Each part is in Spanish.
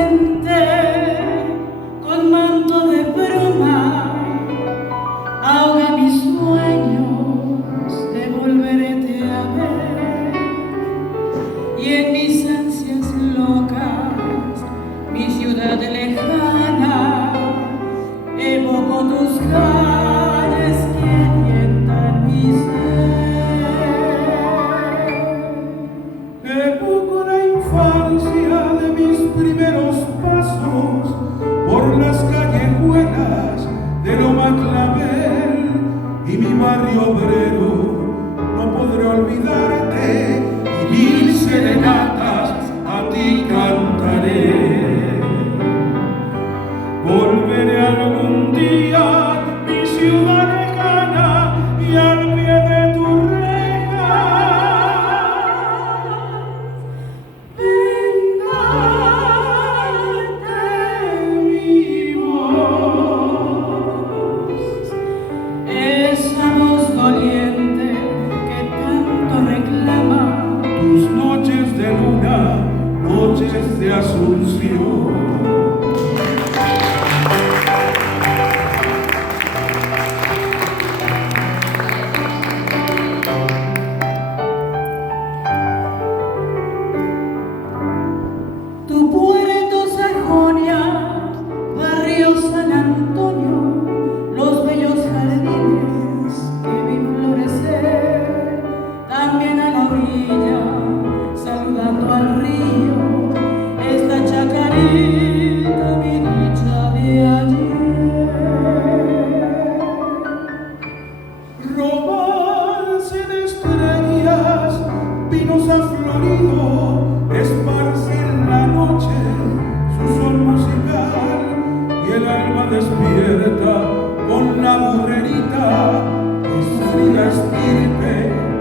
doliente, con manto de bruma, ahoga mis sueños de volverte a ver. Y en mis ansias locas, mi ciudad lejana, evoco tus calles que alientan mi ser. Evoco la infancia de mis primeros pasos por las callejuelas de Loma Clavel y mi barrio obrero. No podré olvidarte y mil serenatas a ti cantaré. Volveré algún día mi ciudad lejana y al pie de tu reja brindarte mi voz. Esa voz doliente que tanto reclama Tus noches de luna, noches de Asunción. tu puerto Sajonia, barrio San Antonio, los bellos jardines que vi florecer, también a la orilla, saludando al río, esta chacarita, mi dicha de ayer. Romance de estrellas, pinos afloridos, esparce en la noche su sol musical y el alma despierta con la mujerita de su fría estirpe,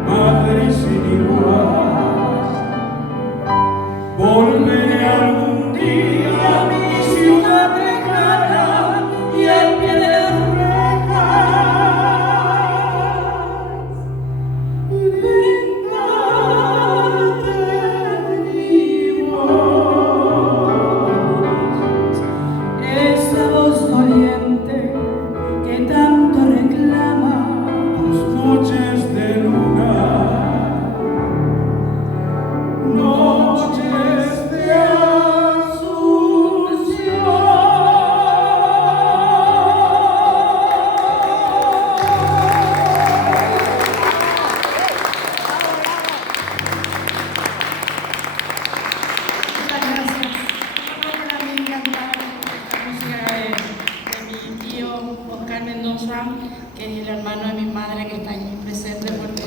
madre sin igual. Volveré algún día a mi ciudad lejana y al pie de las rejas brindarte mi voz. Esa voz doliente que tanto reclama Tus noches de luna, noches de Muchas gracias. Para mí cantar esta música de mi tío Oscar Mendoza, que es el hermano de mi madre que está allí presente.